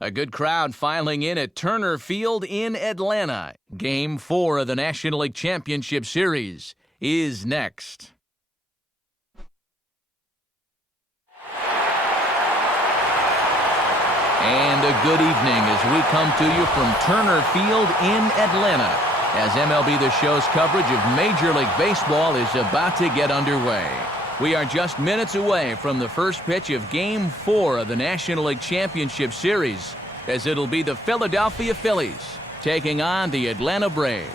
A good crowd filing in at Turner Field in Atlanta. Game 4 of the National League Championship Series is next. And a good evening as we come to you from Turner Field in Atlanta, as MLB The Show's coverage of Major League Baseball is about to get underway. We are just minutes away from the first pitch of Game 4 of the National League Championship Series, as it'll be the Philadelphia Phillies taking on the Atlanta Braves.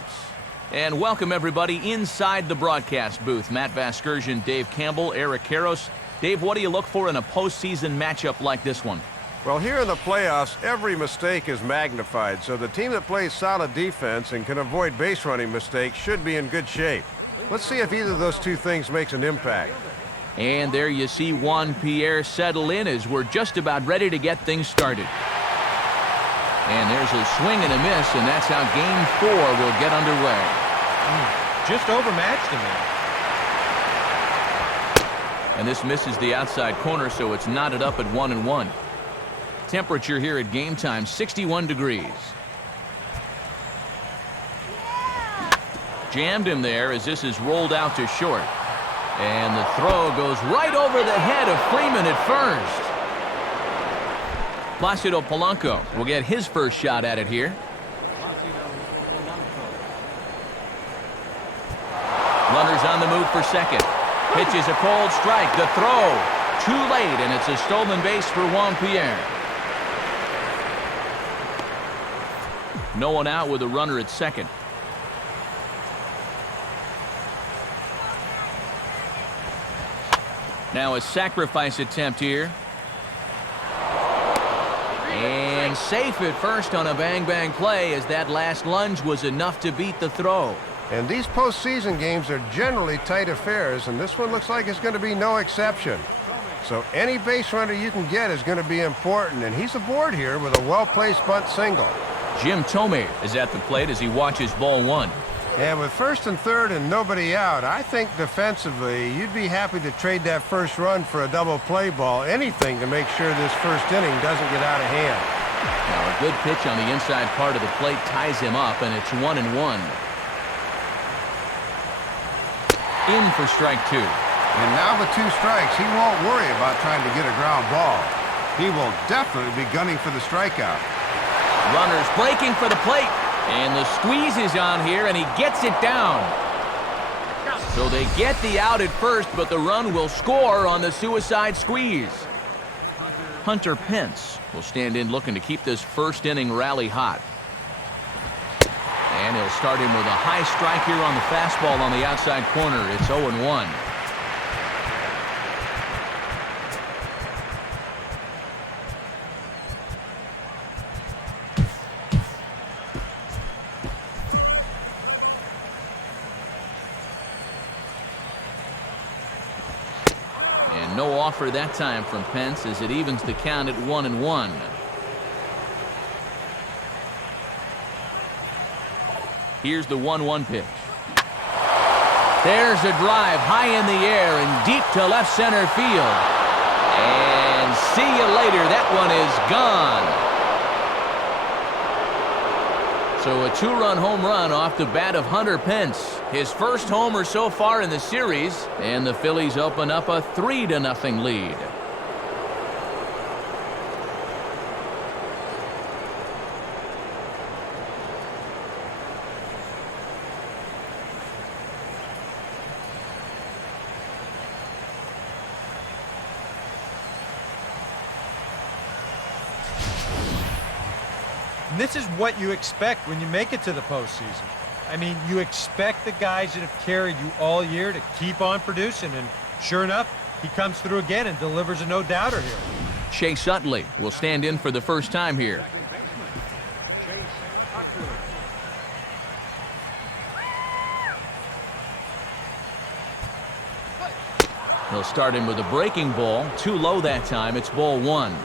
And welcome everybody inside the broadcast booth. Matt Vasgersian, Dave Campbell, Eric Karros. Dave, what do you look for in a postseason matchup like this one? Well, here in the playoffs, every mistake is magnified, so the team that plays solid defense and can avoid base running mistakes should be in good shape. Let's see if either of those two things makes an impact. And there you see Juan Pierre settle in as we're just about ready to get things started. And there's a swing and a miss, and that's how Game 4 will get underway. Just overmatched him. And this misses the outside corner, so it's knotted up at 1-1. Temperature here at game time, 61 degrees. Jammed him there as this is rolled out to short. And the throw goes right over the head of Freeman at first. Placido Polanco will get his first shot at it here. Runners on the move for second. Pitches a cold strike. The throw too late, and it's a stolen base for Juan Pierre. No one out with a runner at second. Now a sacrifice attempt here. And safe at first on a bang-bang play, as that last lunge was enough to beat the throw. And these postseason games are generally tight affairs, and this one looks like it's going to be no exception. So any base runner you can get is going to be important, and he's aboard here with a well-placed bunt single. Jim Thome is at the plate as he watches ball one. And with first and third and nobody out, I think defensively you'd be happy to trade that first run for a double play ball, anything to make sure this first inning doesn't get out of hand. Now a good pitch on the inside part of the plate ties him up, and it's 1-1. In for strike two. And now with 2 strikes, he won't worry about trying to get a ground ball. He will definitely be gunning for the strikeout. Runners breaking for the plate, and the squeeze is on here, and he gets it down. So they get the out at first, but the run will score on the suicide squeeze. Hunter Pence will stand in looking to keep this first inning rally hot. And he'll start him with a high strike here on the fastball on the outside corner. It's 0-1. And no offer that time from Pence as it evens the count at 1-1. Here's the 1-1 pitch. There's a drive high in the air and deep to left center field. And see you later. That one is gone. So a 2-run home run off the bat of Hunter Pence. His first homer so far in the series. And the Phillies open up a 3-0 lead. And this is what you expect when you make it to the postseason. I mean, you expect the guys that have carried you all year to keep on producing, and sure enough, he comes through again and delivers a no-doubter here. Chase Utley will stand in for the first time here. He'll start him with a breaking ball. Too low that time. It's ball one.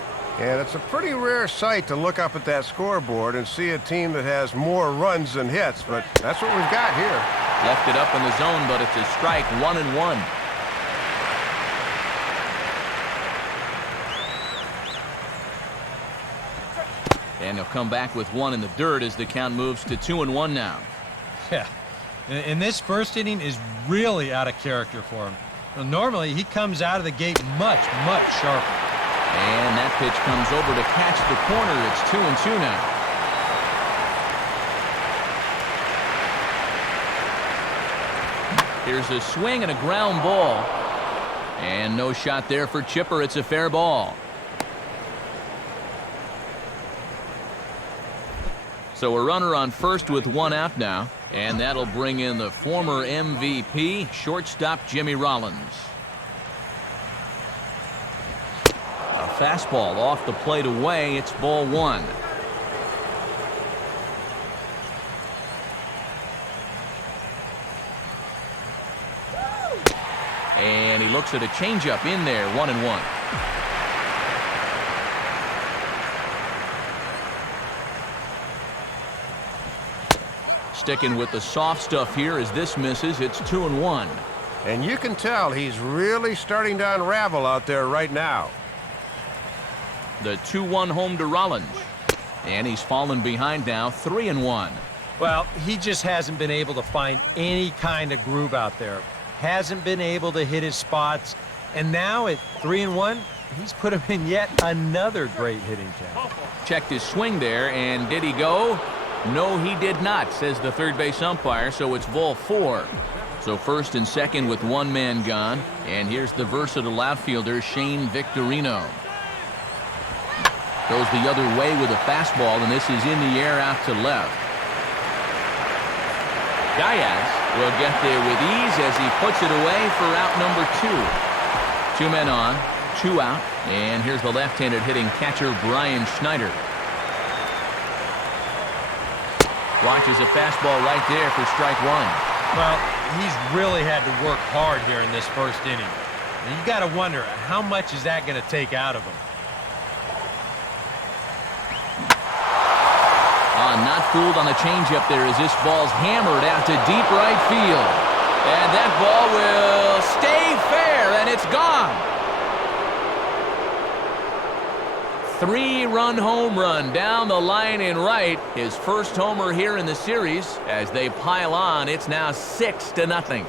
And it's a pretty rare sight to look up at that scoreboard and see a team that has more runs than hits, but that's what we've got here. Left it up in the zone, but it's a strike, 1-1. And he'll come back with one in the dirt as the count moves to 2-1 now. Yeah, and this first inning is really out of character for him. Well, normally, he comes out of the gate much, much sharper. And that pitch comes over to catch the corner. It's 2-2 now. Here's a swing and a ground ball. And no shot there for Chipper. It's a fair ball. So a runner on first with one out now. And that'll bring in the former MVP, shortstop Jimmy Rollins. A fastball off the plate away. It's ball one. And he looks at a changeup in there, 1-1. Sticking with the soft stuff here as this misses. It's 2-1. And you can tell he's really starting to unravel out there right now. The 2-1 home to Rollins. And he's fallen behind now, 3-1. Well, he just hasn't been able to find any kind of groove out there. Hasn't been able to hit his spots. And now at 3-1, he's put him in yet another great hitting count. Checked his swing there, and did he go? No, he did not, says the third base umpire, so it's ball four. So first and second with one man gone. And here's the versatile outfielder, Shane Victorino. Goes the other way with a fastball, and this is in the air out to left. Diaz will get there with ease as he puts it away for out number two. Two men on, two out, and here's the left-handed hitting catcher, Brian Schneider. Watches a fastball right there for strike one. Well, he's really had to work hard here in this first inning. And you got to wonder, how much is that going to take out of him? Not fooled on the changeup there as this ball's hammered out to deep right field. And that ball will stay fair, and it's gone. 3-run home run down the line in right. His first homer here in the series. As they pile on, it's now 6-0.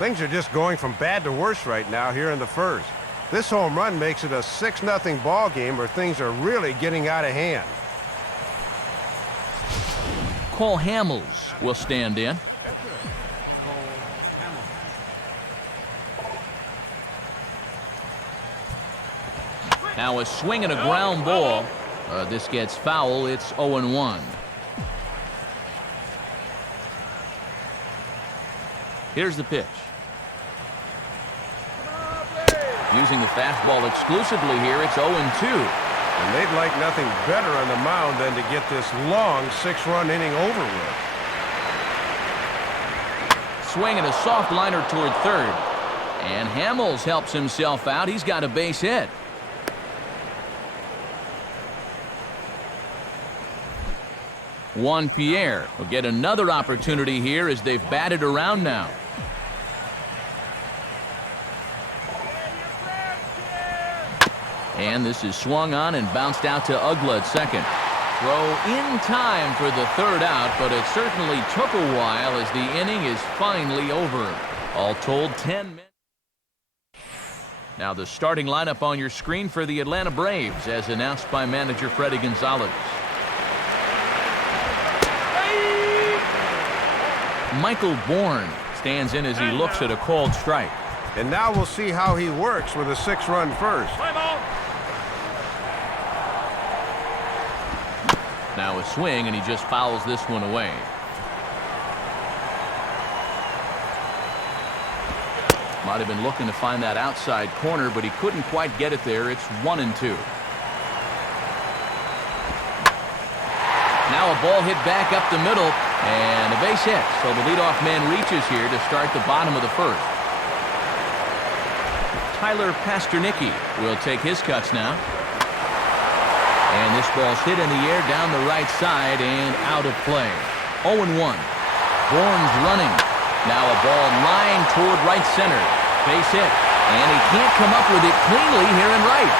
Things are just going from bad to worse right now here in the first. This home run makes it a 6-0 ball game where things are really getting out of hand. Cole Hamels will stand in. Now a swing and a ground ball. This gets foul. It's 0-1. Here's the pitch. Using the fastball exclusively here, it's 0-2. And they'd like nothing better on the mound than to get this long 6-run inning over with. Swing and a soft liner toward third. And Hamels helps himself out. He's got a base hit. Juan Pierre will get another opportunity here as they've batted around now. And this is swung on and bounced out to Uggla at second. Throw in time for the third out, but it certainly took a while as the inning is finally over. All told, 10 minutes. Now the starting lineup on your screen for the Atlanta Braves as announced by manager Freddie Gonzalez. Michael Bourne stands in as he looks at a called strike. And now we'll see how he works with a 6-run first. Now a swing, and he just fouls this one away. Might have been looking to find that outside corner, but he couldn't quite get it there. It's 1-2. Now a ball hit back up the middle, and a base hit. So the leadoff man reaches here to start the bottom of the first. Tyler Pasternicki will take his cuts now. And this This ball's hit in the air down the right side and out of play. 0-1. Bourne's running. Now a ball lying toward right center. Base hit. And he can't come up with it cleanly here in right.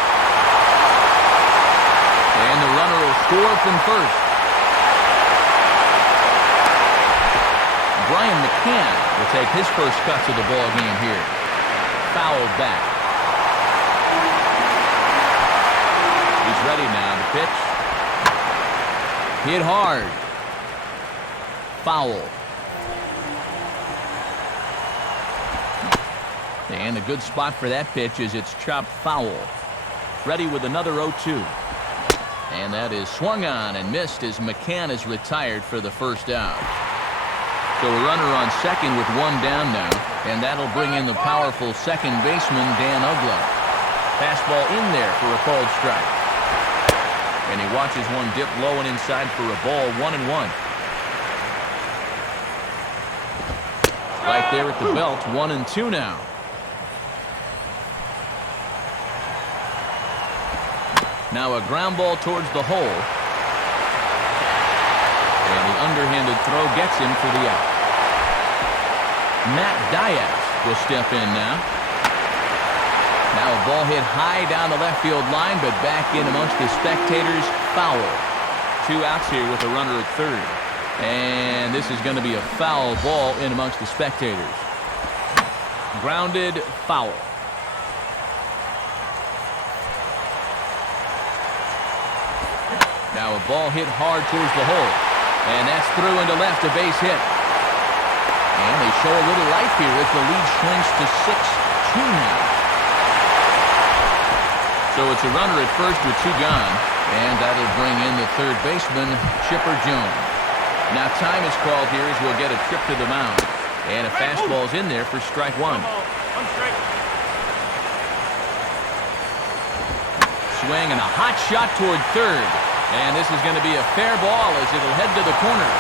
And the runner will score from first. Brian McCann will take his first cuts of the ball game here. Fouled back. He's ready now to pitch. Hit hard. Foul. And a good spot for that pitch is it's chopped foul. Ready with another 0-2. And that is swung on and missed as McCann is retired for the first out. So a runner on second with one down now, and that'll bring in the powerful second baseman, Dan Uggla. Fastball in there for a called strike. And he watches one dip low and inside for a ball, 1-1. Right there at the belt, 1-2 now. Now a ground ball towards the hole. And the underhanded throw gets him for the out. Matt Diaz will step in now. Now a ball hit high down the left field line, but back in amongst the spectators. Foul. 2 outs here with a runner at third. And this is going to be a foul ball in amongst the spectators. Grounded, foul. Now a ball hit hard towards the hole. And that's through into left, a base hit. And they show a little life here as the lead shrinks to 6-2 now. So it's a runner at first with 2 gone. And that'll bring in the third baseman, Chipper Jones. Now time is called here as we'll get a trip to the mound. And a fastball's in there for strike 1. Swing and a hot shot toward third. And this is going to be a fair ball as it'll head to the corner.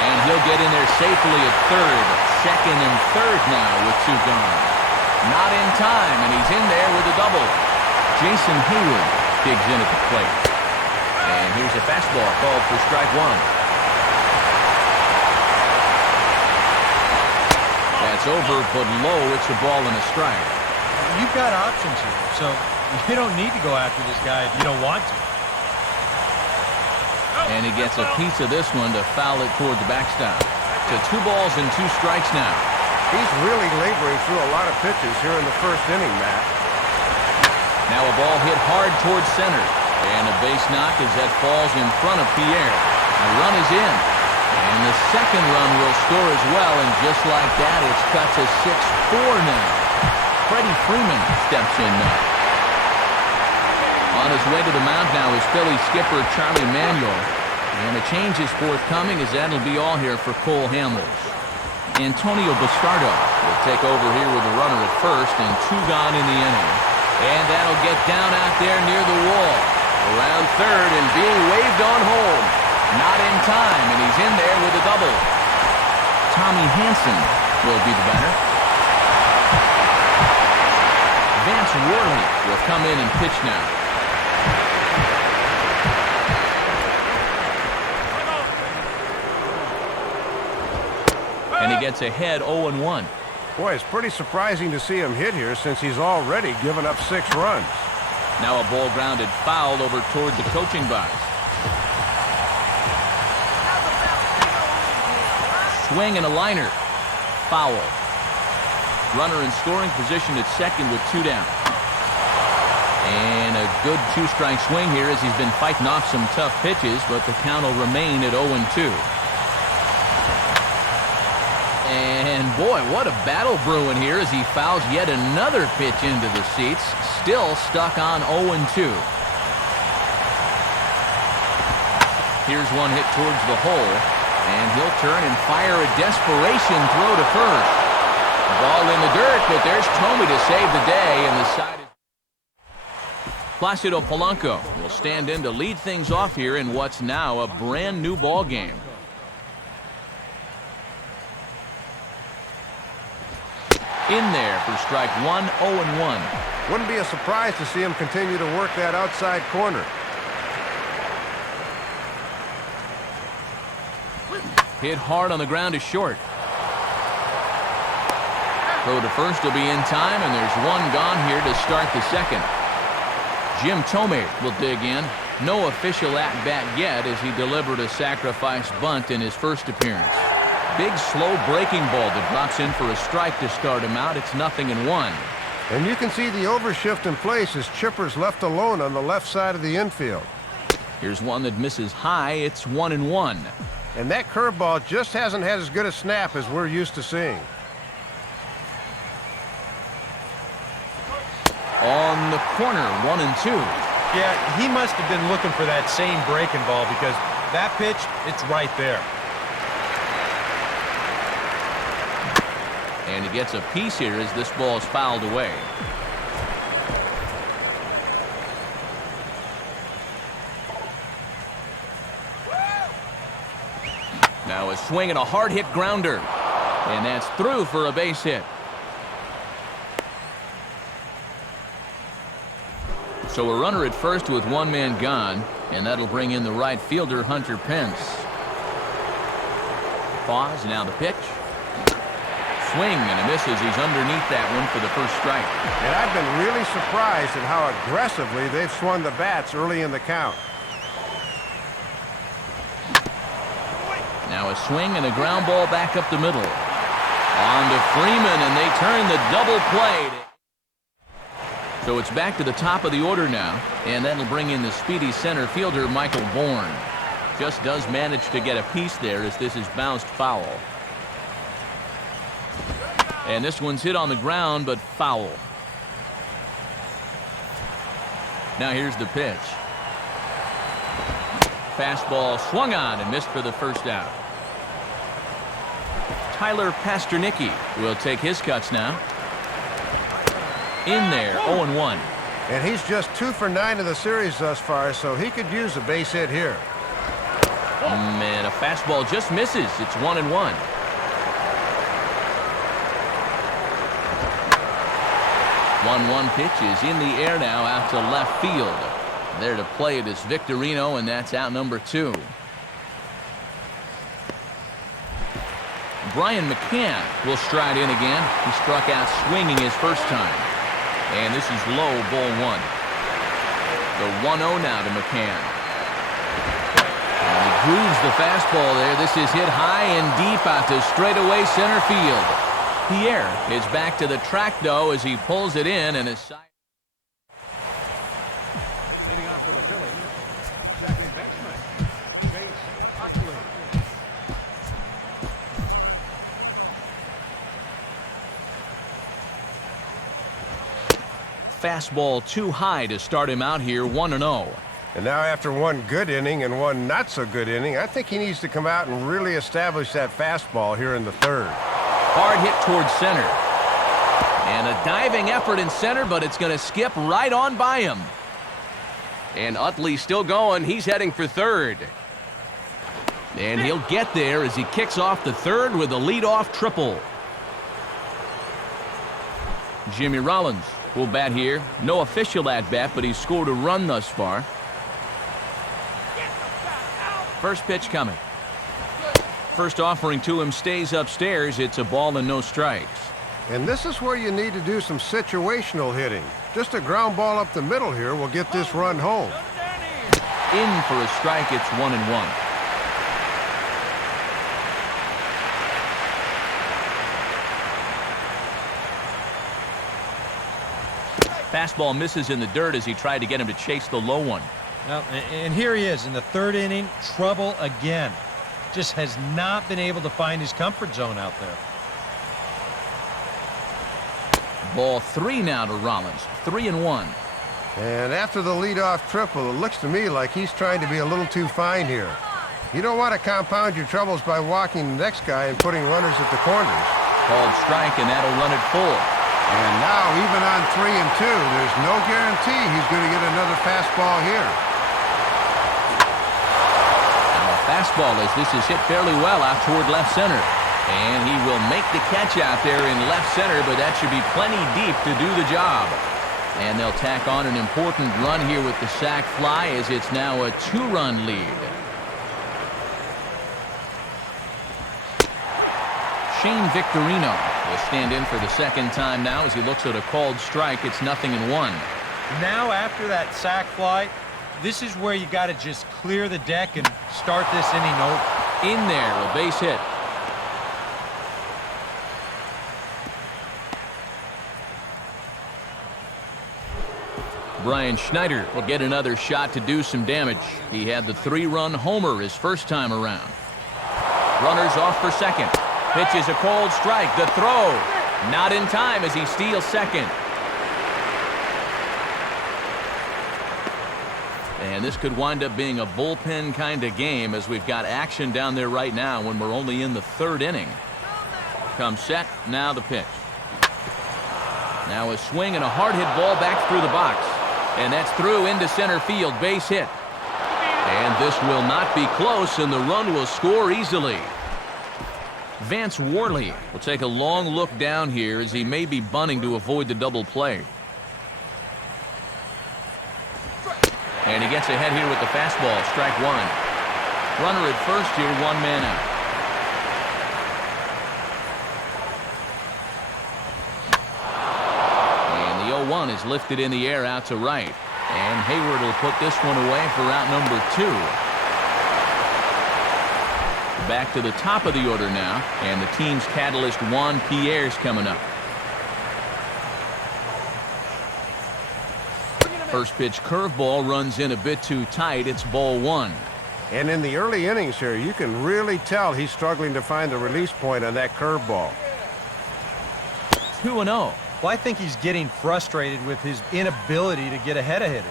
And he'll get in there safely at third. Second and third now with 2 gone. Not in time, and he's in there with a double. Jason Hayward digs in at the plate. And here's a fastball called for strike 1. That's over, but low. It's a ball and a strike. You've got options here, so you don't need to go after this guy if you don't want to. And he gets a piece of this one to foul it toward the backstop. To 2 balls and 2 strikes now. He's really laboring through a lot of pitches here in the first inning, Matt. Now a ball hit hard towards center. And a base knock as that falls in front of Pierre. The run is in. And the second run will score as well. And just like that, it's cut to 6-4 now. Freddie Freeman steps in now. On his way to the mound now is Phillies skipper Charlie Manuel. And a change is forthcoming as that'll be all here for Cole Hamels. Antonio Bastardo will take over here with a runner at first and 2 gone in the inning. And that'll get down out there near the wall. Around third and being waved on home. Not in time, and he's in there with a double. Tommy Hansen will be the batter. Vance Worley will come in and pitch now. And he gets ahead 0-1. Boy, it's pretty surprising to see him hit here since he's already given up 6 runs. Now a ball grounded foul over toward the coaching box. Swing and a liner. Foul. Runner in scoring position at second with 2 down. And a good 2-strike swing here as he's been fighting off some tough pitches, but the count will remain at 0-2. And boy, what a battle brewing here as he fouls yet another pitch into the seats. Still stuck on 0-2. Here's one hit towards the hole. And he'll turn and fire a desperation throw to first. Ball in the dirt, but there's Tomey to save the day. And the side is... Placido Polanco will stand in to lead things off here in what's now a brand new ball game. In there for strike 1, 0-1. Wouldn't be a surprise to see him continue to work that outside corner. Hit hard on the ground is short. Throw to first will be in time, and there's one gone here to start the second. Jim Thome will dig in. No official at-bat yet as he delivered a sacrifice bunt in his first appearance. Big, slow breaking ball that drops in for a strike to start him out. It's 0-1. And you can see the overshift in place as Chipper's left alone on the left side of the infield. Here's one that misses high. It's 1-1. And that curveball just hasn't had as good a snap as we're used to seeing. On the corner, 1-2. Yeah, he must have been looking for that same breaking ball because that pitch, it's right there. And he gets a piece here as this ball is fouled away. Now a swing and a hard hit grounder. And that's through for a base hit. So a runner at first with one man gone, and that'll bring in the right fielder, Hunter Pence. Pause, now the pitch. Swing and a misses. He's underneath that one for the first strike. And I've been really surprised at how aggressively they've swung the bats early in the count. Now a swing and a ground ball back up the middle. On to Freeman, and they turn the double play. So it's back to the top of the order now, and that'll bring in the speedy center fielder, Michael Bourne. Just does manage to get a piece there as this is bounced foul. And this one's hit on the ground, but foul. Now here's the pitch. Fastball swung on and missed for the first out. Tyler Pasternicki will take his cuts now. In there, 0-1. And he's just 2 for 9 in the series thus far, so he could use a base hit here. And a fastball just misses. It's 1-1. 1-1 pitch is in the air now out to left field. There to play it is Victorino, and that's out number 2. Brian McCann will stride in again. He struck out swinging his first time. And this is low, ball 1. The 1-0 now to McCann. And he grooves the fastball there. This is hit high and deep out to straightaway center field. Pierre is back to the track, though, as he pulls it in and is side. Leading off for the Phillies, second baseman, Chase Utley. Fastball too high to start him out here, 1-0. And now after one good inning and one not so good inning, I think he needs to come out and really establish that fastball here in the third. Hard hit towards center. And a diving effort in center, but it's going to skip right on by him. And Utley still going. He's heading for third. And he'll get there as he kicks off the third with a leadoff triple. Jimmy Rollins will bat here. No official at-bat, but he's scored a run thus far. First pitch coming. First offering to him stays upstairs. It's a ball and no strikes. And this is where you need to do some situational hitting. Just a ground ball up the middle here will get this run home. In for a strike. It's 1-1. Fastball misses in the dirt as he tried to get him to chase the low one. Well, and here he is in the third inning, trouble again. Just has not been able to find his comfort zone out there. Ball 3 now to Rollins, 3-1. And after the leadoff triple, it looks to me like he's trying to be a little too fine here. You don't want to compound your troubles by walking the next guy and putting runners at the corners. Called strike, and that'll run it full. And now, even on 3 and 2, there's no guarantee he's going to get another fastball here. Now a fastball as this is hit fairly well out toward left center. And he will make the catch out there in left center, but that should be plenty deep to do the job. And they'll tack on an important run here with the sac fly as it's now a 2-run lead. Shane Victorino will stand in for the second time now as he looks at a called strike. It's 0-1. Now after that sac fly, this is where you got to just clear the deck and start this inning over. In there, a base hit. Brian Schneider will get another shot to do some damage. He had the 3-run homer his first time around. Runners off for second. Pitch is a called strike. The throw not in time as he steals second. And this could wind up being a bullpen kind of game as we've got action down there right now when we're only in the 3rd inning. Comes set, now the pitch. Now a swing and a hard hit ball back through the box. And that's through into center field, base hit. And this will not be close, and the run will score easily. Vance Worley will take a long look down here as he may be bunting to avoid the double play. And he gets ahead here with the fastball, strike 1. Runner at first here, 1 man out. And the 0-1 is lifted in the air out to right. And Hayward will put this one away for out number 2. Back to the top of the order now, and the team's catalyst Juan Pierre's coming up. First pitch curveball runs in a bit too tight. It's ball 1. And in the early innings here, you can really tell he's struggling to find the release point on that curveball. 2-0. Well, I think he's getting frustrated with his inability to get ahead of hitters.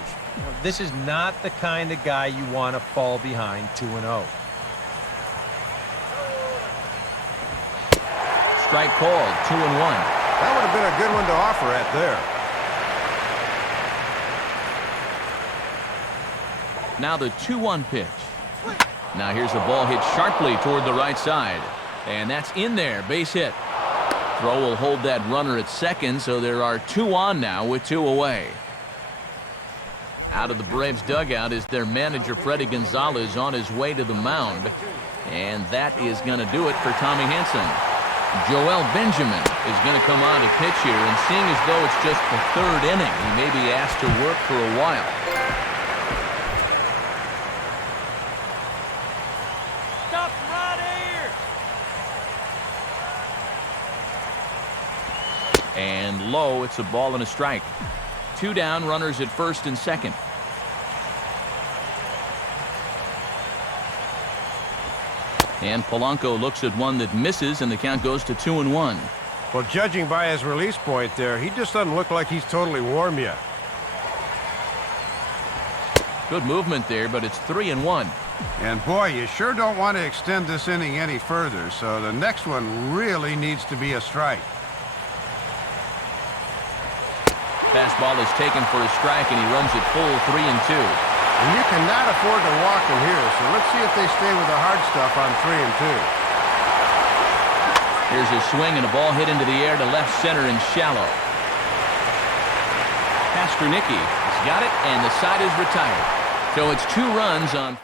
This is not the kind of guy you want to fall behind 2-0. Strike called, 2-1. That would have been a good one to offer at there. Now the 2-1 pitch. Now here's a ball hit sharply toward the right side. And that's in there, base hit. Throw will hold that runner at second, so there are 2 on now with 2 away. Out of the Braves dugout is their manager, Freddie Gonzalez, on his way to the mound. And that is going to do it for Tommy Hanson. Joel Benjamin is going to come on to pitch here, and seeing as though it's just the 3rd inning, he may be asked to work for a while. Stop right here. And low, it's a ball and a strike. 2 down, runners at first and second. And Polanco looks at one that misses, and the count goes to 2-1. Well, judging by his release point there, he just doesn't look like he's totally warm yet. Good movement there, but it's 3-1. And boy, you sure don't want to extend this inning any further, so the next one really needs to be a strike. Fastball is taken for a strike, and he runs it full 3-2. And you cannot afford to walk him here, so let's see if they stay with the hard stuff on 3-2. Here's a swing and a ball hit into the air to left center and shallow. Pasternicki has got it, and the side is retired. So it's 2 runs on.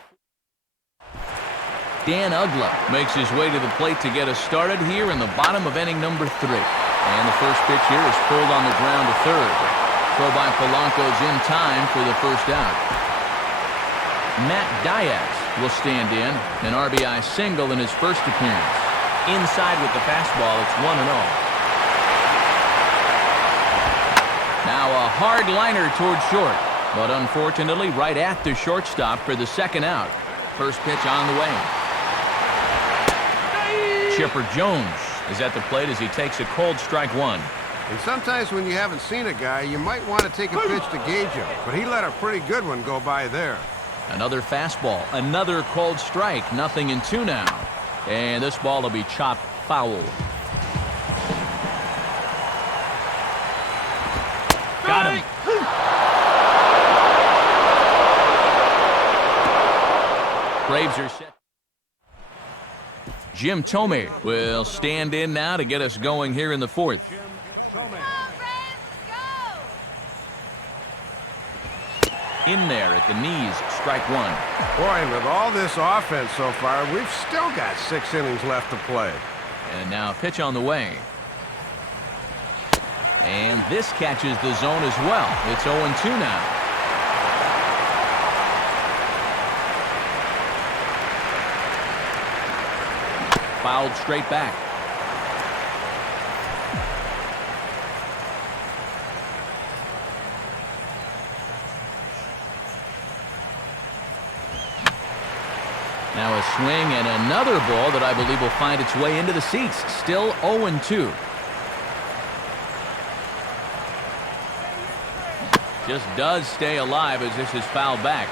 Dan Ugla makes his way to the plate to get us started here in the bottom of inning number 3. And the first pitch here is pulled on the ground to third. Throw by Polanco's in time for the first out. Matt Diaz will stand in, an RBI single in his first appearance. Inside with the fastball, it's 1-0. Now a hard liner toward short, but unfortunately right at the shortstop for the second out. First pitch on the way. Chipper Jones is at the plate as he takes a cold strike 1. And sometimes when you haven't seen a guy, you might want to take a pitch to gauge him, but he let a pretty good one go by there. Another fastball, another cold strike, 0-2 now. And this ball will be chopped foul. Got him. Braves are set. Jim Thome will stand in now to get us going here in the 4th. in there at the knees, strike one. Boy, with all this offense so far, we've still got 6 innings left to play. And now a pitch on the way. And this catches the zone as well. It's 0-2 now. Fouled straight back. Now a swing and another ball that I believe will find its way into the seats. Still 0-2. Just does stay alive as this is fouled back.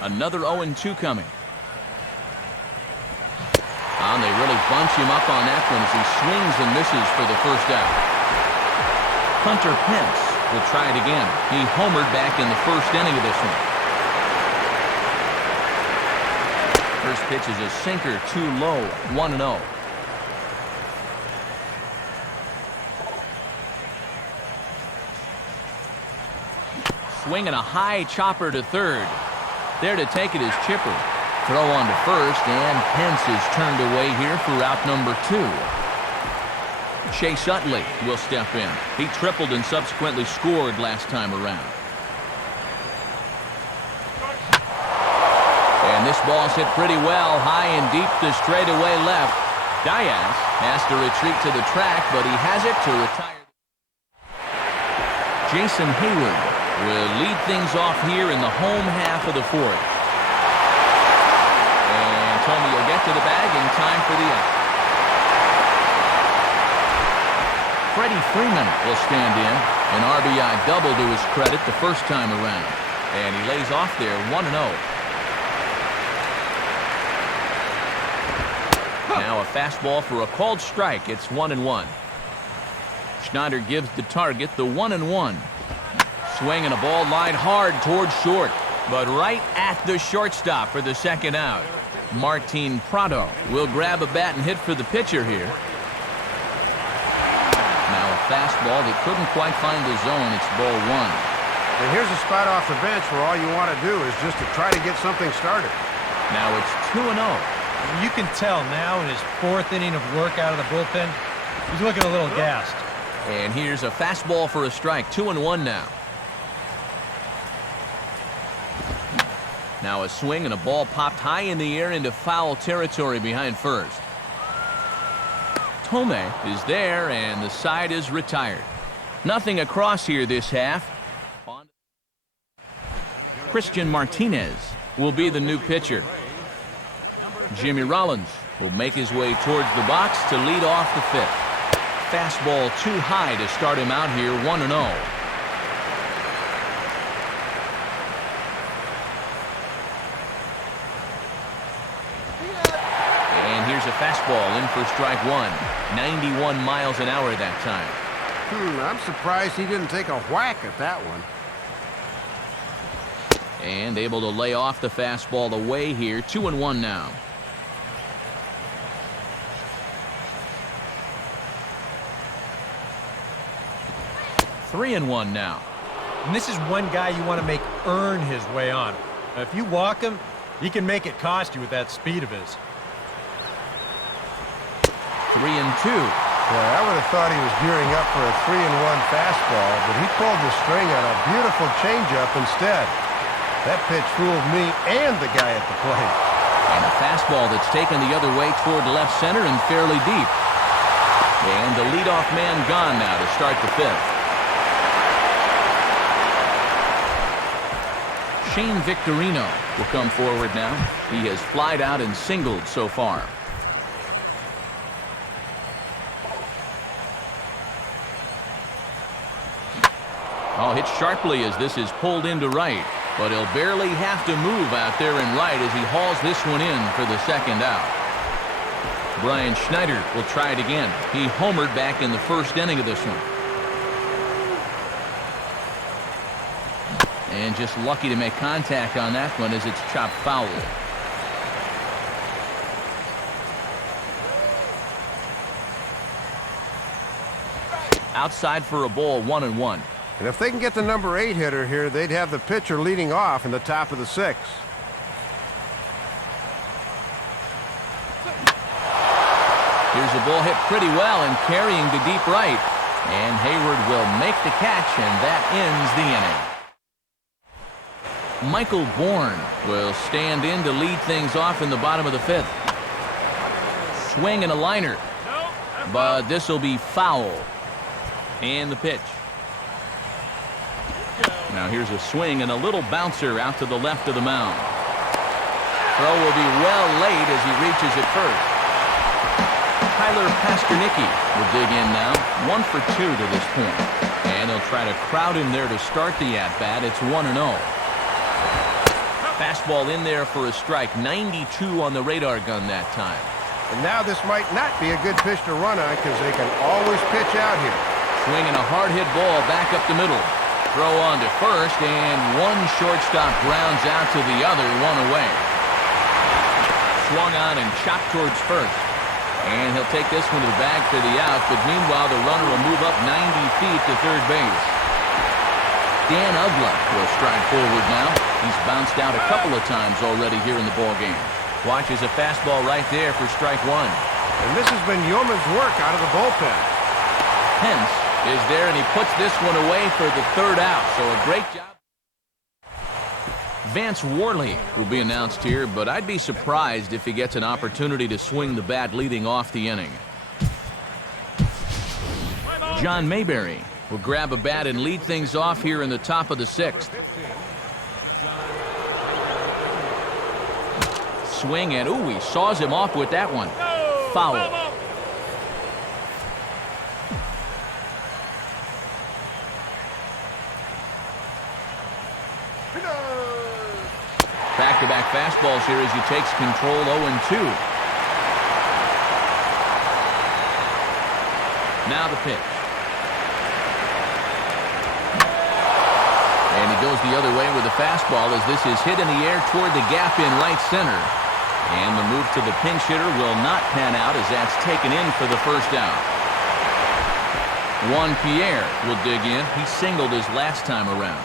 Another 0-2 coming. And they really bunch him up on that one as he swings and misses for the first out. Hunter Pence will try it again. He homered back in the first inning of this one. First pitch is a sinker, too low, 1-0. Swinging a high chopper to third. There to take it is Chipper. Throw on to first, and Pence is turned away here for out number 2. Chase Utley will step in. He tripled and subsequently scored last time around. And this ball's hit pretty well, high and deep to straightaway left. Diaz has to retreat to the track, but he has it to retire. Jason Hayward will lead things off here in the home half of the fourth. And Tomey will get to the bag in time for the out. Freddie Freeman will stand in. An RBI double to his credit the first time around. And he lays off there 1-0. Now a fastball for a called strike. It's 1-1. Schneider gives the target the 1-1. Swing and a ball line hard towards short, but right at the shortstop for the second out. Martin Prado will grab a bat and hit for the pitcher here. Now a fastball that couldn't quite find the zone. It's ball 1. And here's a spot off the bench where all you want to do is just to try to get something started. Now it's 2-0. You can tell now in his 4th inning of work out of the bullpen, he's looking a little gassed. And here's a fastball for a strike. 2-1 now. Now a swing and a ball popped high in the air into foul territory behind first. Tomey is there and the side is retired. Nothing across here this half. Christian Martinez will be the new pitcher. Jimmy Rollins will make his way towards the box to lead off the 5th. Fastball too high to start him out here 1-0. Here's a fastball in for strike 1. 91 miles an hour that time. I'm surprised he didn't take a whack at that one. And able to lay off the fastball away here. 2-1 now. Three and 1 now. And this is one guy you want to make earn his way on. Now, if you walk him, he can make it cost you with that speed of his. 3-2. Yeah, I would have thought he was gearing up for a 3-1 fastball, but he pulled the string on a beautiful changeup instead. That pitch fooled me and the guy at the plate. And a fastball that's taken the other way toward left center and fairly deep. And the leadoff man gone now to start the 5th. Shane Victorino will come forward now. He has flied out and singled so far. Oh, hit sharply as this is pulled into right, but he'll barely have to move out there in right as he hauls this one in for the second out. Brian Schneider will try it again. He homered back in the first inning of this one. And just lucky to make contact on that one as it's chopped foul. Outside for a ball, 1-1. And if they can get the number 8 hitter here, they'd have the pitcher leading off in the top of the 6th. Here's a ball hit pretty well and carrying to deep right. And Hayward will make the catch, and that ends the inning. Michael Bourne will stand in to lead things off in the bottom of the 5th. Swing and a liner. But this will be foul. And the pitch. Now here's a swing and a little bouncer out to the left of the mound. Throw will be well late as he reaches it first. Tyler Pastornicki will dig in now. 1 for 2 to this point. And they'll try to crowd him there to start the at-bat. It's 1-0. Fastball in there for a strike. 92 on the radar gun that time. And now this might not be a good pitch to run on because they can always pitch out here. Swinging a hard hit ball back up the middle. Throw on to first, and one shortstop grounds out to the other, 1 away. Swung on and chopped towards first. And he'll take this one to the bag for the out, but meanwhile the runner will move up 90 feet to third base. Dan Ugla will stride forward now. He's bounced out a couple of times already here in the ballgame. Watches a fastball right there for strike 1. And this has been yeoman's work out of the bullpen. Pence is there, and he puts this one away for the third out, so a great job. Vance Worley will be announced here, but I'd be surprised if he gets an opportunity to swing the bat leading off the inning. John Mayberry will grab a bat and lead things off here in the top of the 6th. Swing, and ooh, he saws him off with that one. Foul. Back-to-back fastballs here as he takes control 0-2. Now the pitch. And he goes the other way with the fastball as this is hit in the air toward the gap in right center. And the move to the pinch hitter will not pan out as that's taken in for the first out. Juan Pierre will dig in. He singled his last time around.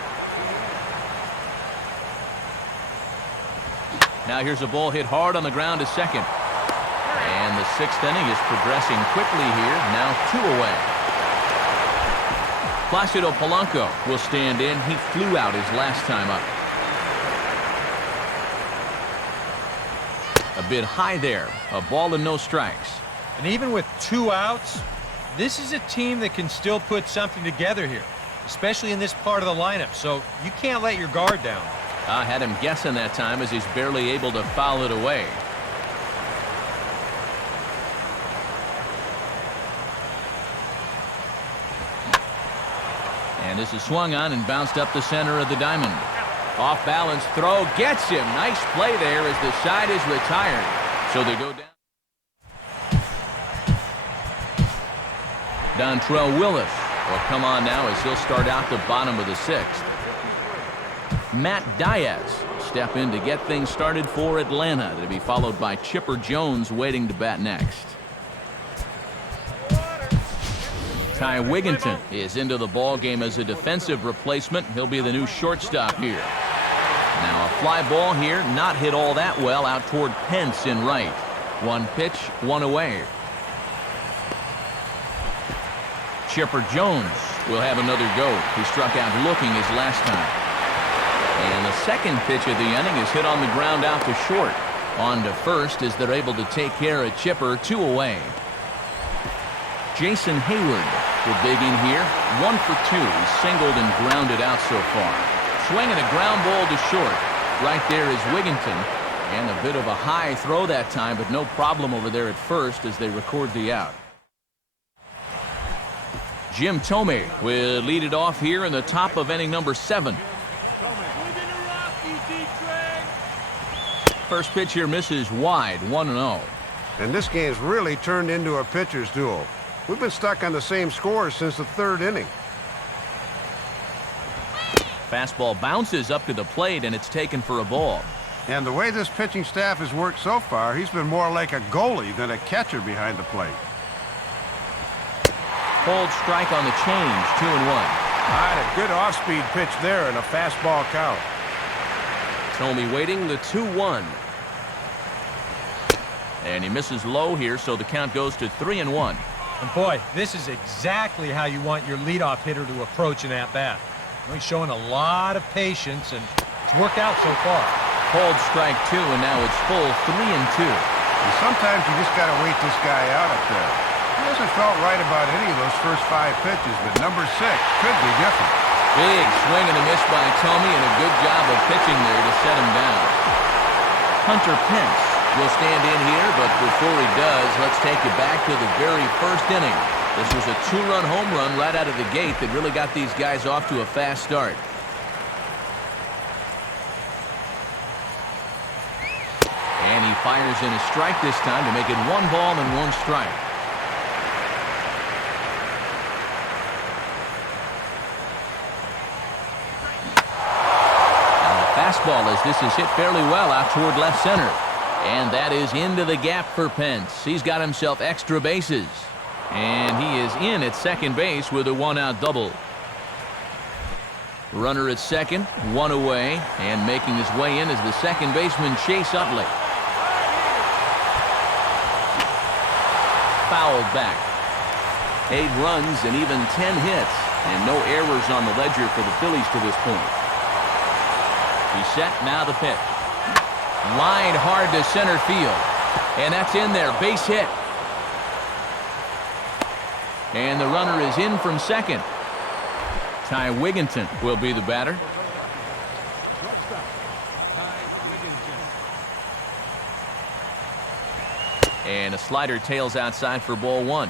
Now here's a ball hit hard on the ground to second. And the 6th inning is progressing quickly here. Now 2 away. Placido Polanco will stand in. He flew out his last time up. A bit high there. A ball and no strikes. And even with 2 outs, this is a team that can still put something together here, especially in this part of the lineup. So you can't let your guard down. I had him guessing that time as he's barely able to foul it away. And this is swung on and bounced up the center of the diamond. Off balance throw gets him. Nice play there as the side is retired. So they go down. Dontrell Willis will come on now as he'll start out the bottom of the 6th. Matt Diaz step in to get things started for Atlanta, to be followed by Chipper Jones waiting to bat next. Ty Wigginton is into the ball game as a defensive replacement. He'll be the new shortstop here. Now a fly ball here, not hit all that well out toward Pence in right. 1 pitch, 1 away. Chipper Jones will have another go. He struck out looking his last time. And the second pitch of the inning is hit on the ground out to short. On to first as they're able to take care of Chipper. 2 away. Jason Hayward will dig in here. 1 for 2. He's singled and grounded out so far. Swinging a ground ball to short. Right there is Wigginton. And a bit of a high throw that time, but no problem over there at first as they record the out. Jim Thome will lead it off here in the top of inning number 7. First pitch here misses wide, 1-0. And this game's really turned into a pitcher's duel. We've been stuck on the same score since the 3rd inning. Fastball bounces up to the plate, and it's taken for a ball. And the way this pitching staff has worked so far, he's been more like a goalie than a catcher behind the plate. Cold strike on the change, 2-1. All right, a good off-speed pitch there and a fastball count. Tomey waiting, the 2-1. And he misses low here, so the count goes to 3-1. And boy, this is exactly how you want your leadoff hitter to approach an at-bat. He's showing a lot of patience, and it's worked out so far. Cold strike 2, and now it's full 3-2. And sometimes you just got to wait this guy out up there. He hasn't felt right about any of those first 5 pitches, but number 6 could be different. Big swing and a miss by Tomey, and a good job of pitching there to set him down. Hunter Pence will stand in here, but before he does, let's take you back to the very first inning. This was a 2-run home run right out of the gate that really got these guys off to a fast start. And he fires in a strike this time to make it 1 ball and 1 strike. Now a fastball as this is hit fairly well out toward left center. And that is into the gap for Pence. He's got himself extra bases. And he is in at second base with a 1-out double. Runner at second, 1 away, and making his way in is the second baseman Chase Utley. Fouled back. 8 runs and even 10 hits, and no errors on the ledger for the Phillies to this point. He's set, now the pitch. Lined hard to center field. And that's in there. Base hit. And the runner is in from second. Ty Wigginton will be the batter. And a slider tails outside for ball 1.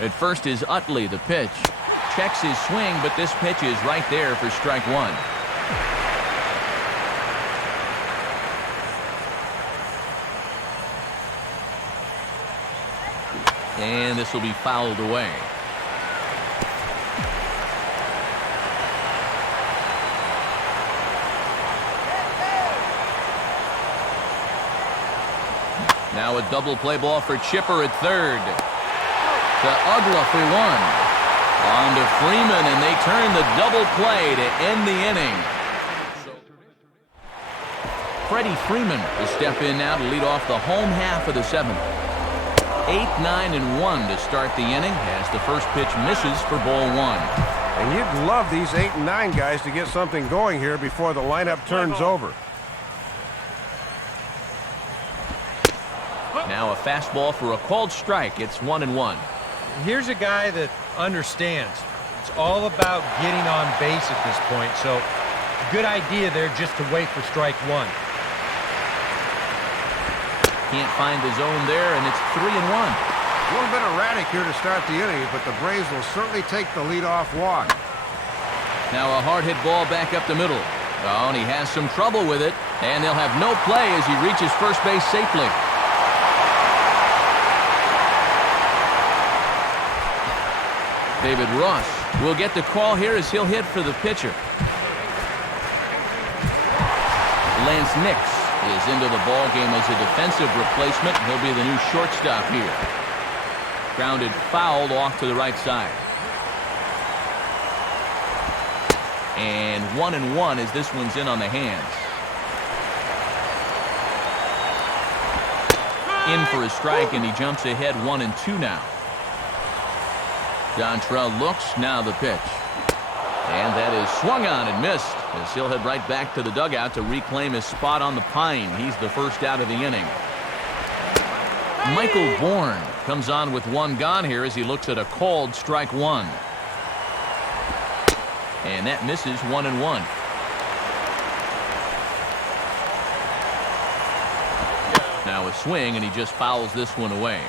At first is Utley, the pitch. Checks his swing, but this pitch is right there for strike 1. And this will be fouled away. Now a double play ball for Chipper at third. To Ugla for 1. On to Freeman, and they turn the double play to end the inning. Freddie Freeman will step in now to lead off the home half of the 7th. 8, 9, and 1 to start the inning as the first pitch misses for ball 1. And you'd love these 8 and 9 guys to get something going here before the lineup turns over. Now a fastball for a called strike. It's 1-1. Here's a guy that understands. It's all about getting on base at this point, so good idea there just to wait for strike 1. Can't find the zone there, and it's 3-1. A little bit erratic here to start the inning, but the Braves will certainly take the leadoff walk. Now a hard hit ball back up the middle. Oh, and he has some trouble with it, and they'll have no play as he reaches first base safely. David Ross will get the call here as he'll hit for the pitcher. Lance Nix is into the ball game as a defensive replacement. He'll be the new shortstop here. Grounded fouled off to the right side. And 1-1 as this one's in on the hands. In for a strike, and he jumps ahead 1-2 now. Dontrell looks, now the pitch. And that is swung on and missed as he'll head right back to the dugout to reclaim his spot on the pine. He's the first out of the inning. Michael Bourne comes on with 1 gone here as he looks at a called strike 1. And that misses 1-1. Now a swing, and he just fouls this one away.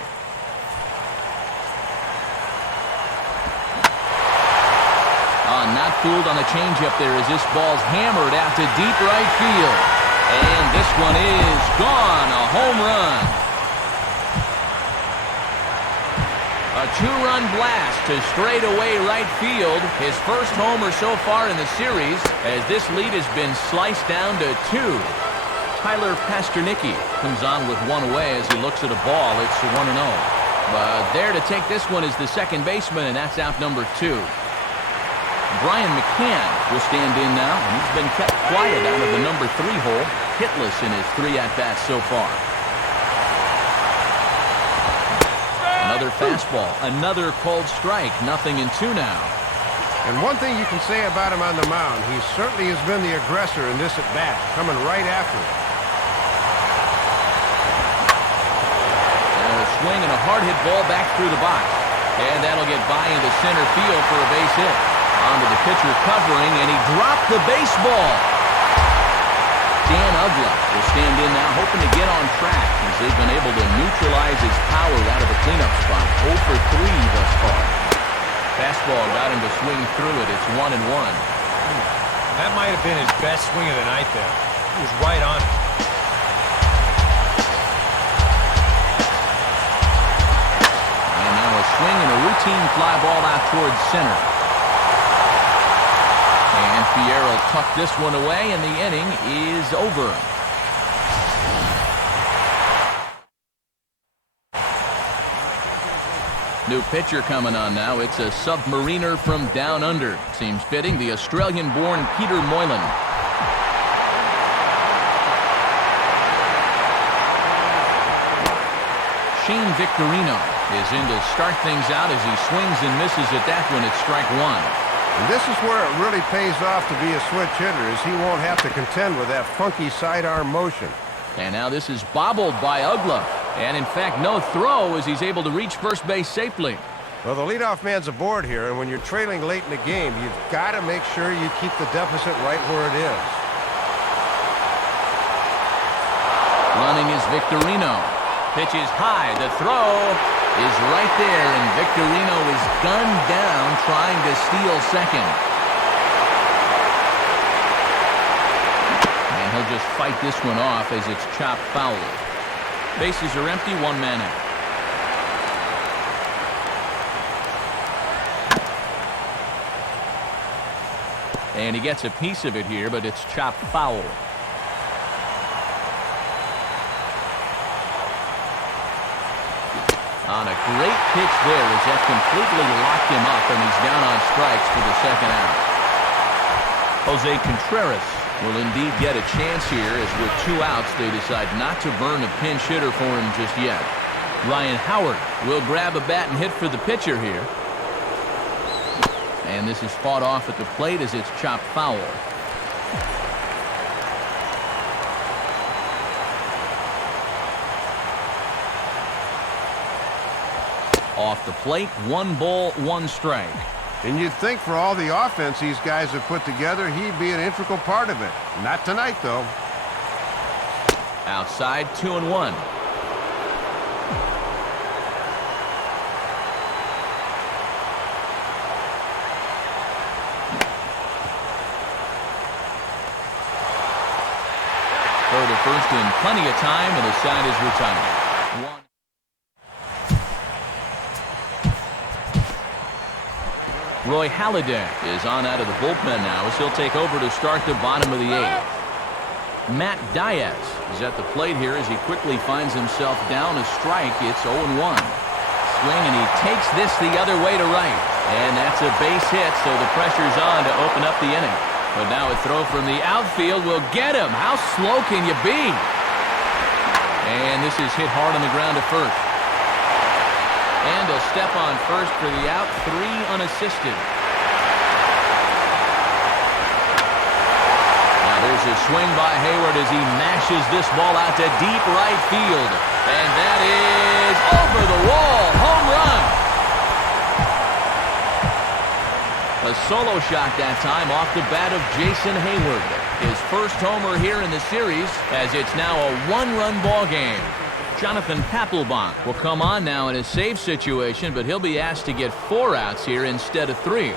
Not fooled on the changeup there as this ball's hammered out to deep right field. And this one is gone, a home run. A 2-run blast to straightaway right field. His first homer so far in the series as this lead has been sliced down to 2. Tyler Pasternicki comes on with one away as he looks at a ball. It's 1-0. But there to take this one is the second baseman, and that's out number 2. Brian McCann will stand in now, and he's been kept quiet out of the number 3 hole, hitless in his 3 at-bats so far. Another fastball, another called strike, 0-2 now. And one thing you can say about him on the mound, he certainly has been the aggressor in this at-bat, coming right after it. And a swing and a hard-hit ball back through the box. And that'll get by into center field for a base hit. Onto the pitcher covering, and he dropped the baseball. Dan Ugla will stand in now, hoping to get on track as they've been able to neutralize his power out of the cleanup spot. 0 for 3 thus far. Fastball got him to swing through it. It's 1-1. That might have been his best swing of the night there. He was right on it. And now a swing and a routine fly ball out towards center. And Pierre will tuck this one away, and the inning is over. New pitcher coming on now. It's a submariner from down under. Seems fitting, the Australian-born Peter Moylan. Shane Victorino is in to start things out as he swings and misses at that one. It's strike 1. And this is where it really pays off to be a switch hitter, as he won't have to contend with that funky sidearm motion. And now this is bobbled by Ugla. And in fact, no throw as he's able to reach first base safely. Well, the leadoff man's aboard here, and when you're trailing late in the game, you've got to make sure you keep the deficit right where it is. Running is Victorino. Pitch is high. The throw is right there, and Victorino is gunned down trying to steal second. And he'll just fight this one off as it's chopped foul. Bases are empty, 1 man out. And he gets a piece of it here, but it's chopped foul. On a great pitch there as that completely locked him up, and he's down on strikes for the second out. Jose Contreras will indeed get a chance here as with 2 outs they decide not to burn a pinch hitter for him just yet. Ryan Howard will grab a bat and hit for the pitcher here. And this is fought off at the plate as it's chopped foul. Off the plate, 1 ball, 1 strike. And you'd think for all the offense these guys have put together, he'd be an integral part of it. Not tonight, though. Outside, 2-1. Throw to first in plenty of time, and the side is retired. Roy Halladay is on out of the bullpen now as he'll take over to start the bottom of the 8th. Matt Diaz is at the plate here as he quickly finds himself down a strike. It's 0-1. Swing, and he takes this the other way to right. And that's a base hit, so the pressure's on to open up the inning. But now a throw from the outfield will get him. How slow can you be? And this is hit hard on the ground to first. And a step on first for the out, 3 unassisted. Now there's a swing by Hayward as he mashes this ball out to deep right field. And that is over the wall, home run. A solo shot that time off the bat of Jason Hayward. His first homer here in the series as it's now a 1-run ball game. Jonathan Papelbon will come on now in a save situation, but he'll be asked to get 4 outs here instead of 3.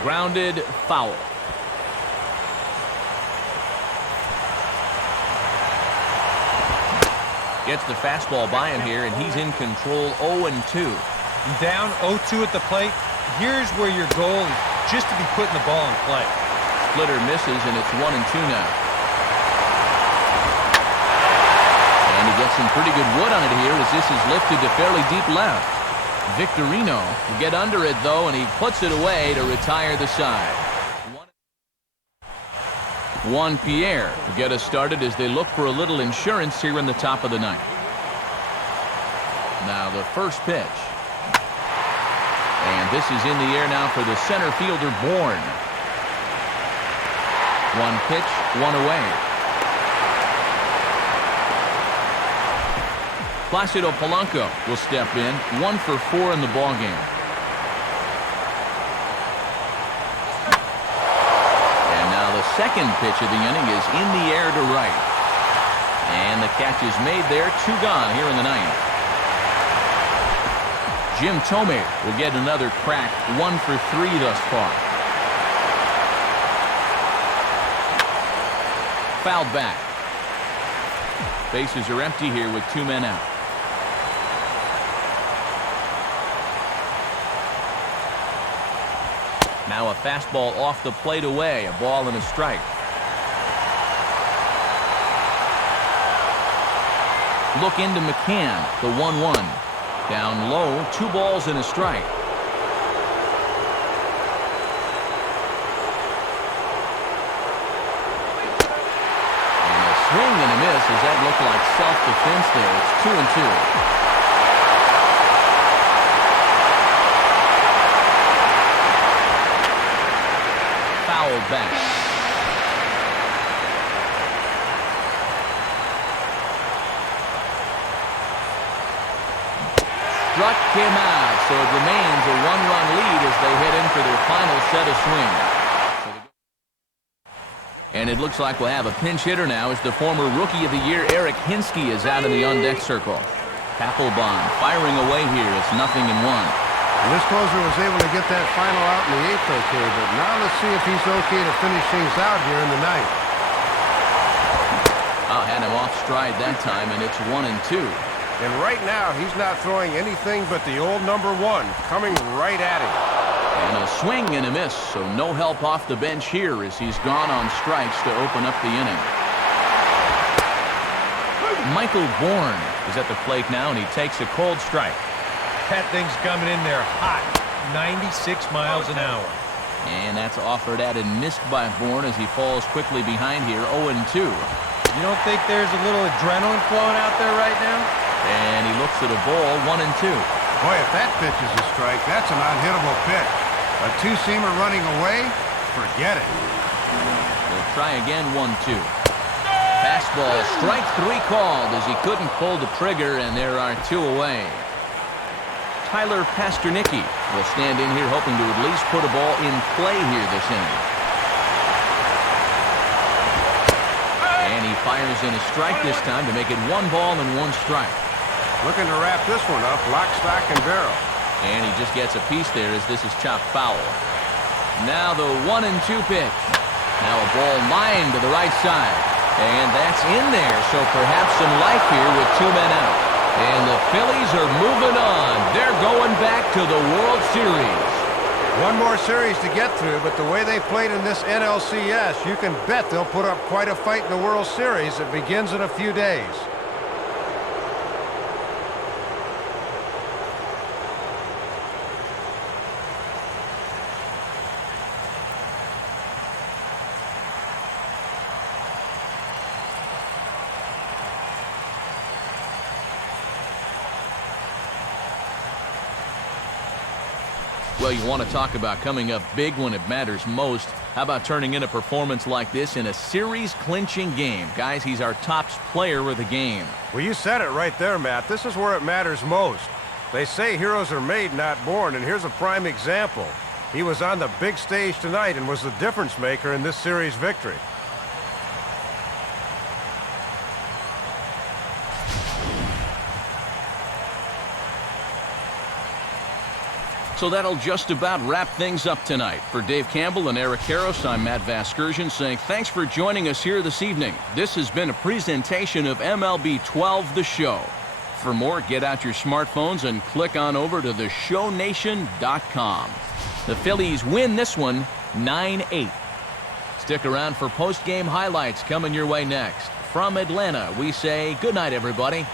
Grounded foul. Gets the fastball by him here, and he's in control 0-2. Down 0-2 at the plate. Here's where your goal is just to be putting the ball in play. Splitter misses, and it's 1-2 now. got some pretty good wood on it here as this is lifted to fairly deep left. Victorino will get under it, though, and he puts it away to retire the side. Juan Pierre will get us started as they look for a little insurance here in the top of the ninth. Now the first pitch. And this is in the air now for the center fielder, Bourne. One pitch, one away. Placido Polanco will step in, 1 for 4 in the ballgame. And now the second pitch of the inning is in the air to right. And the catch is made there, 2 gone here in the ninth. Jim Thome will get another crack, 1 for 3 thus far. Fouled back. Bases are empty here with 2 men out. Now a fastball off the plate away, a ball and a strike. Look into McCann, the 1-1. Down low, 2 balls and a strike. And a swing and a miss as that looked like self-defense there. It's 2-2. Fouled back. Struck him out, so it remains a 1-run lead as they head in for their final set of swings. And it looks like we'll have a pinch hitter now as the former Rookie of the Year Eric Hinske is out in the on-deck circle. Papelbon firing away here. It's 0-1. And this closer was able to get that final out in the 8th okay, but now let's see if he's okay to finish things out here in the 9th. Oh, had him off stride that time, and it's 1-2. And right now, he's not throwing anything but the old number 1 coming right at him. And a swing and a miss, so no help off the bench here as he's gone on strikes to open up the inning. Michael Bourne is at the plate now, and he takes a cold strike. That thing's coming in there hot, 96 miles an hour. And that's offered at and missed by Bourne as he falls quickly behind here, 0-2. You don't think there's a little adrenaline flowing out there right now? And he looks at a ball, 1-2. Boy, if that pitch is a strike, that's an unhittable pitch. A 2-seamer running away? Forget it. We'll try again, 1-2. Fastball, strike 3 called as he couldn't pull the trigger, and there are 2 away. Tyler Pasternicki will stand in here hoping to at least put a ball in play here this inning. And he fires in a strike this time to make it 1 ball and 1 strike. Looking to wrap this one up, lock, stock, and barrel. And he just gets a piece there as this is chopped foul. Now the 1-2 pitch. Now a ball lined to the right side. And that's in there, so perhaps some life here with 2 men out. And the Phillies are moving on. They're going back to the World Series. One more series to get through, but the way they played in this NLCS, you can bet they'll put up quite a fight in the World Series that begins in a few days. Well, you want to talk about coming up big when it matters most. How about turning in a performance like this in a series-clinching game? Guys, he's our top player of the game. Well, you said it right there, Matt. This is where it matters most. They say heroes are made, not born, and here's a prime example. He was on the big stage tonight and was the difference maker in this series victory. So that'll just about wrap things up tonight. For Dave Campbell and Eric Karros, I'm Matt Vasgersian saying thanks for joining us here this evening. This has been a presentation of MLB 12 The Show. For more, get out your smartphones and click on over to theshownation.com. The Phillies win this one 9-8. Stick around for post-game highlights coming your way next. From Atlanta, we say good night, everybody.